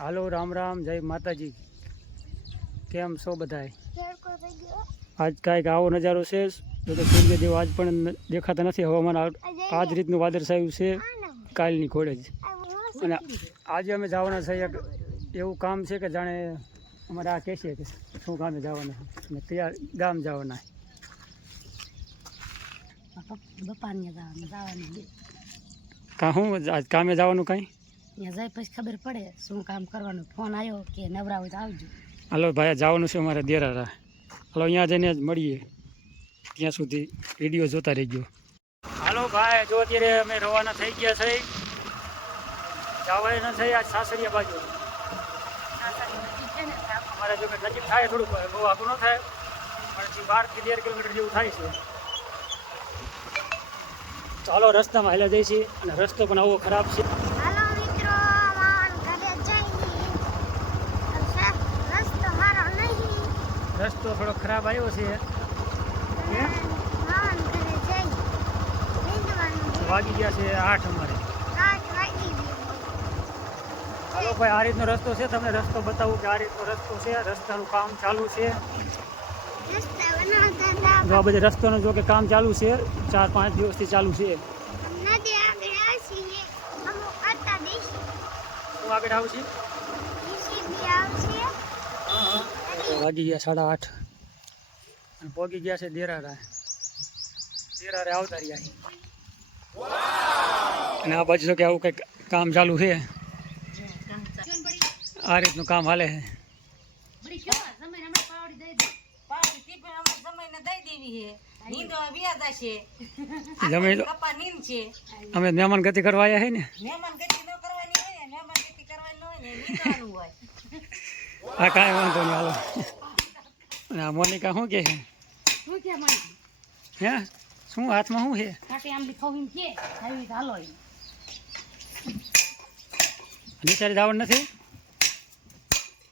હાલો રામ રામ જય માતાજી. કેમ છો બધાય? આજ કાંઈક આવો નજારો છે? જો કે સૂર્યદેવ આજ પણ દેખાતા નથી. હવામાન આ જ રીતનું વાદળછાયું છે કાલની ખોડે જ અને આજે અમે જવાના છીએ એક એવું કામ છે કે જાણે અમારે આ કહેશે કે શું ગામે જવાના છે? અને કયા ગામ જવાના બપાને જવાનું જવાનું. કાં શું આજ કામે જવાનું કાંઈ? ત્યાં જાય પછી ખબર પડે શું કામ કરવાનું. ફોન આવ્યો કે નવરા હોય તો આવજો. હાલો ભાઈ જવાનું છે અમારે દેરારા. હાલો, અહીંયા જઈને મળીએ. ત્યાં સુધી વીડિયો જોતા રહેજો. હાલો ભાઈ, જો અત્યારે અમે રવાના થઈ ગયા છે. ન થઈ આજ સાસરિયા બાજુ. અમારે જો નજીક થાય થોડુંક બહુ આગળ ન થાય. પણ બારથી તેર કિલોમીટર જેવું થાય છે. ચાલો રસ્તામાં હેલા છીએ અને રસ્તો પણ આવો ખરાબ છે હાલો મિત્રો માવન ઘરે જઈ રસ્તો મારો નહીં રસ્તો થોડો ખરાબ આવ્યો છે. વાગી ગયા છે આઠ અમારે. હાલો ભાઈ આ રીતનો રસ્તો છે. તમને રસ્તો બતાવું કે આ રીતનો રસ્તો છે. રસ્તાનું કામ ચાલુ છે. જો આ બધી રસ્તાનું જો કે કામ ચાલુ છે ચાર પાંચ દિવસથી ચાલુ છે. હું આગળ આવું છું? આવશે વાગી ગયા સાડા આઠ. અને પહોંચી ગયા છે દેરારા. દેરારે આવતા રહ્યા. અને આ બાજુ કે આવું કંઈક કામ ચાલુ છે. આ રીતનું કામ હાલે છે. અમે મહેમાન ગતિ કરવા આવ્યા છે ને? આ કાંઈ વાંધો નહીં હાલો. અને આ મોનિકા શું કે છે? હે? શું હાથમાં શું છે? નિશાળે જવાનું નથી?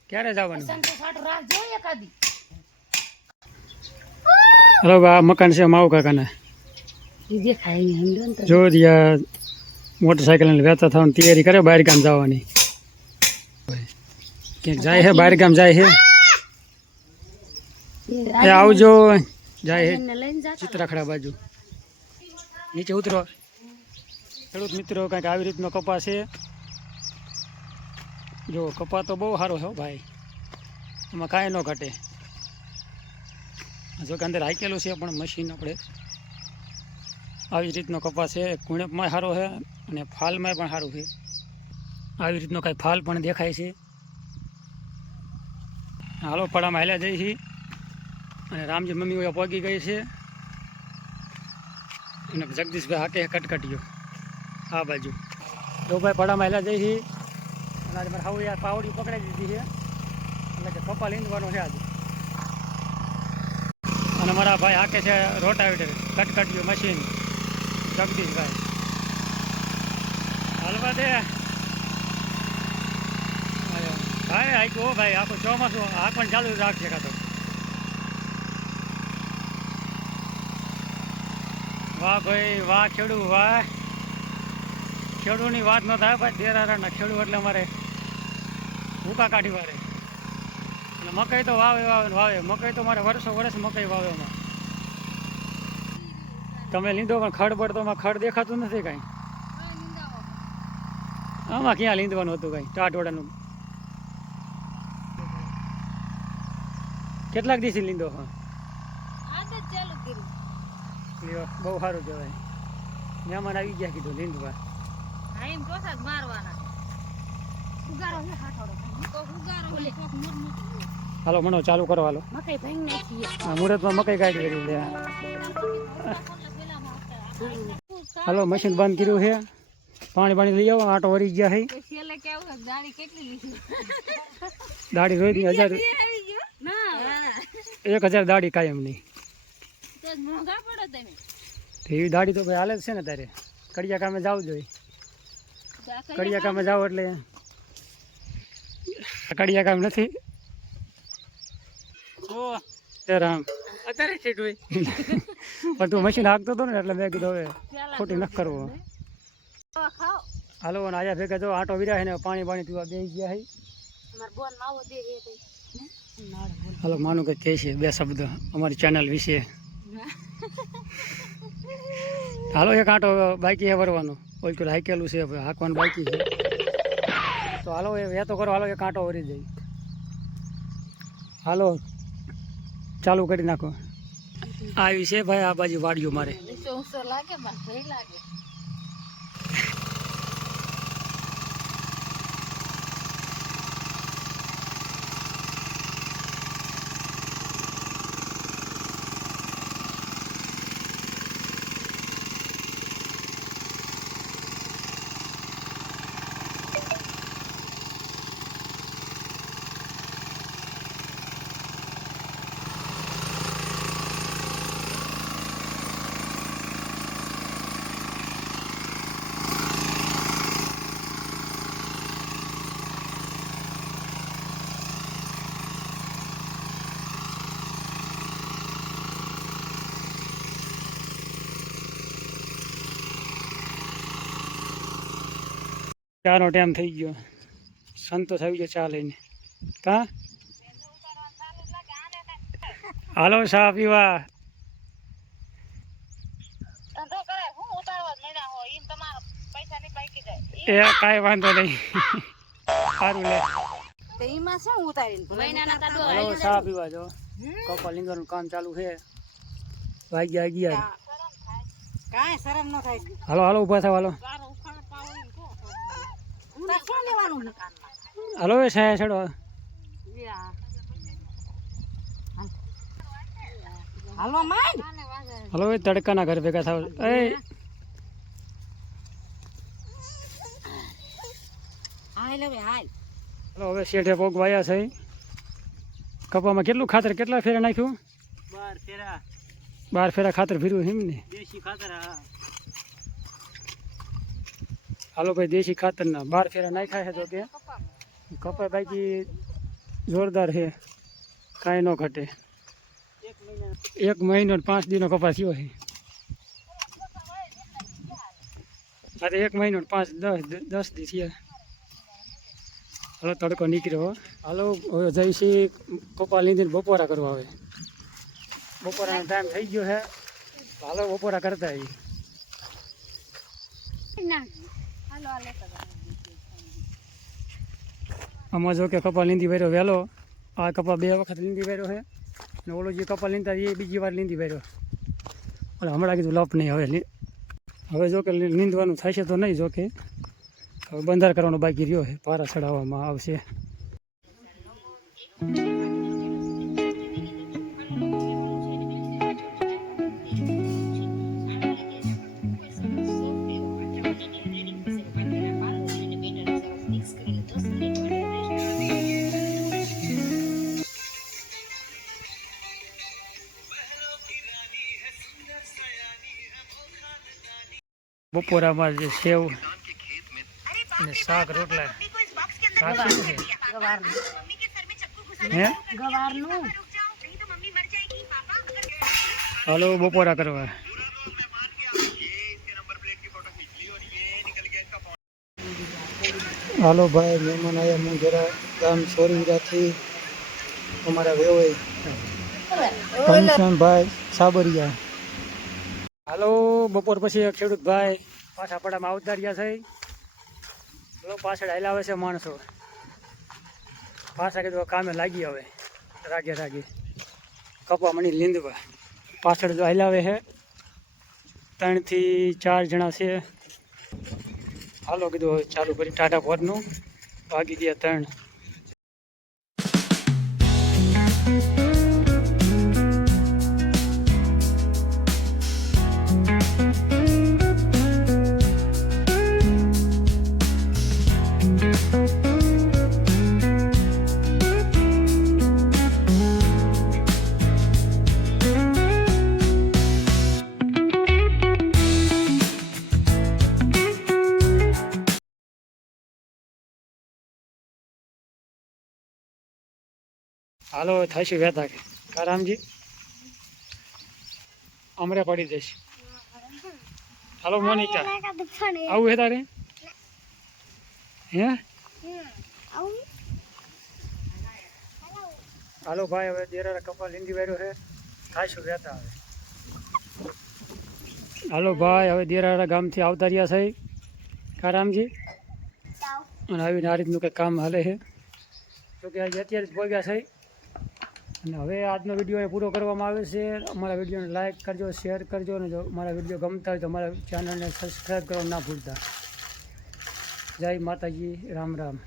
ક્યારે જવાનું? હલો આ મકાન છે માવું કાકાના. જો મોટરસાયકલ વેચતા થવાની તૈયારી કરે બહાર ગામ જવાની. ક્યાંક જાય હે બહાર ગામ જાય હે. એ આવજો. જાય જાતા ચિત્રાખડા બાજુ. નીચે ઉતરો. ખેડૂત મિત્રો કંઈક આવી રીતનો કપા છે. જો કપા તો બહુ સારો છે હો ભાઈ. એમાં કાંઈ ન ઘટે. જો કે અંદર હાકેલું છે પણ મશીન આપણે આવી રીતનો કપા છે. કુણેપમાં સારો છે અને ફાલમાં પણ સારું છે. આવી રીતનો કાંઈ ફાલ પણ દેખાય છે. હાલો પડામાં હાલ્યા જઈ છીએ. અને રામજી મમ્મી પહોંચી ગઈ છે. અને જગદીશભાઈ હાકે કટકટીયો. આ બાજુ. ભાઈ પડામાં હેલા જઈ છીએ. અને આજે મારે હાવ યાર પાવડી પકડાઈ દીધી છે. એટલે કે કપા લીંદવાનો છે આજે. અને મારા ભાઈ હાકે છે રોટાવેટર, કટકટીયો મશીન. જગદીશભાઈ. હાલવા દે આયો. ભાઈ હાઈકો હો ભાઈ આખું ચોમાસું આ પણ ચાલુ રાખશે કાં તો. વાહ ભાઈ વાહ ખેડૂ વાહ. ખેડૂની વાત ન થાય ભાઈ દેરારાના ખેડૂ એટલે અમારે ભૂકા કાઢી વારે. અને મકાઈ તો વાવે વાવે વાવે. મકાઈ તો મારે વર્ષો વર્ષ મકાઈ વાવે અમારે. તમે લીંદો પણ ખડ પડતો એમાં ખડ દેખાતું નથી કાંઈ? આમાં ક્યાં લીંદવાનું હતું કાંઈ? ટાટવાડાનું કેટલાક દિવસથી લીંદો હા. લ્યો બહુ સારું કહેવાય. મહેમાન આવી ગયા કીધું લીંદવા. હા એમ કોસા મારવાના ઉગારો છે હાથોડો તો ઉગારો હોય કોક મોટ મોટી હાલો મનો ચાલુ કરો હાલો. મકાઈ ભાઈ મકાઈ કાઢી કરી લે હાલો મશીન બંધ કર્યું છે. પાણી પાણી લઈ આવો આટો વળી ગયા છે. દાડી કેટલી લીધી? હજાર ના એક હજાર મોંઘા પડો તો એવી દાડી તો ભાઈ હાલે જ છે ને તારે. કડિયા કામે જાવ જોઈએ. કડિયા કામે જાવ એટલે કડિયા કામ નથી. રામ અત્યારે પણ તું મશીન હાકતો હતો ને એટલે મેં કીધું હવે ખોટી ન કરવો. હાલો અને આયા ભેગા જો આટો વિરાય ને પાણી પાણી પીવા બે ગયા બોન માવો દે બોલ હાલો, માનું કે કહે છે બે શબ્દ અમારી ચેનલ વિશે. હાલો, એક આંટો બાકી હે ભરવાનો. ઓલ પેલું હાકેલું છે હાંકવાનું બાકી છે. તો હાલો, એ એ તો કરો, હાલો, એક આંટો વરી જાય હાલો, ચાલુ કરી નાખો. આવી છે ભાઈ, આ બાજુ વાડીઓ મારે. લાગે. ચાનો ટાઈમ થઈ ગયો. સંતોષ આવી ગયો ચા લઈને. કા? હાલો ચા પીવા. ધંધો કરે હું ઉતારવા જ મળ્યા હોય એમ તમારા પૈસા ની પાકી જાય. એ કાંઈ વાંધો નહીં. સારું લે. તો એમાં શું ઉતારીને હાલો ચા પીવા જો. કપા લીંદવાનું કામ ચાલુ છે. વાગ્યા અગિયાર. કાંઈ શરમ ન થાય. હાલો હાલો ઊભા થાવ હાલો તાર શું લેવાનું ને કાનમાં હાલો એ સાયા છેડો હલો માંડ હલો એ તડકાના ઘર ભેગા થાવ. એ. હાલ હવે હાલ હાલો હવે શેઠે પોગ વાયા છે. કપામાં કેટલું ખાતર કેટલા ફેરા નાખ્યું? બાર ફેરા. બાર ફેરા ખાતર ફીર્યું એમ ને? દેશી ખાતર હા. હાલો ભાઈ, દેશી ખાતરના. બાર ફેરા નાખ્યા છે તો કે. કપાય બાકી જોરદાર છે. કાંઈ ન ઘટે. એક મહિનો પાંચ દિનો કપાસ થયો છે. અરે એક મહિનો પાંચ, દસ દસ દી થયા. હાલો, તડકો નીકળ્યો હાલો, હવે જઈશી કપા લીધીને બપોરા કરવા આવે બપોરાનો ટાઈમ થઈ ગયો છે. હાલો, બપોરા કરતા આવી આમાં જો કે કપા લીંદી ભર્યો વહેલો આ કપા બે વખત લીંદી ભર્યો છે. ને ઓલો જે કપા લીંદા એ બીજી વાર લીંદી ભર્યો. એટલે હમણાં કીધું લપ નહીં, હવે હવે જો કે લીંદવાનું થશે તો નહીં જો કે. હવે બંધાર કરવાનો બાકી રહ્યો છે, પારા ચડાવવામાં આવશે. બપોરામાં જે સેવ અને શાક રોટલા. શાક છે હે? ગવારનું. હાલો બપોરા કરવા. હાલો ભાઈ મહેમાન આવ્યા હું જરા ગામ સોરીરાથી અમારા વેવાઈ. ઘનશ્યામભાઈ સાબરિયા. હાલો, બપોર પછી ખેડૂત ભાઈ પાછા પડામાં આવતા રહ્યા છે. ચલો પાછળ હાલ્યા આવે છે માણસો. પાછા કીધું કામે લાગી હવે રાગે રાગે. કપા મણી લીંદવા. પાછળ જો હલાવે છે. ત્રણથી ચાર જણા છે. હાલો, કીધું ચાલુ કરી ટાટા ફોરનું ભાગી ગયા ત્રણ. હાલો થશે વેતા કે કારામજી અમરે પડી જશે હાલો મોનિકા. આવું હે તારે? હે? હાલો ભાઈ હવે દેરારા કપાલ લીંદી વાર્યો છે ખાઈશું રહેતા હવે હાલો ભાઈ હવે દેરારા ગામથી આવતા રહ્યા છે. કારામજી અને આવીને આ રીતનું કંઈક કામ હાલે છે તો કે આજે અત્યારે જ પહોંચ્યા છે. અને હવે આજનો વીડિયો પૂરો કરવામાં આવે છે. અમારા વિડીયોને લાઇક કરજો શેર કરજો અને જો અમારા વીડિયો ગમતા હોય તો અમારા ચેનલને સબસ્ક્રાઈબ કરવા ના ભૂલતા. જય માતાજી, રામ રામ.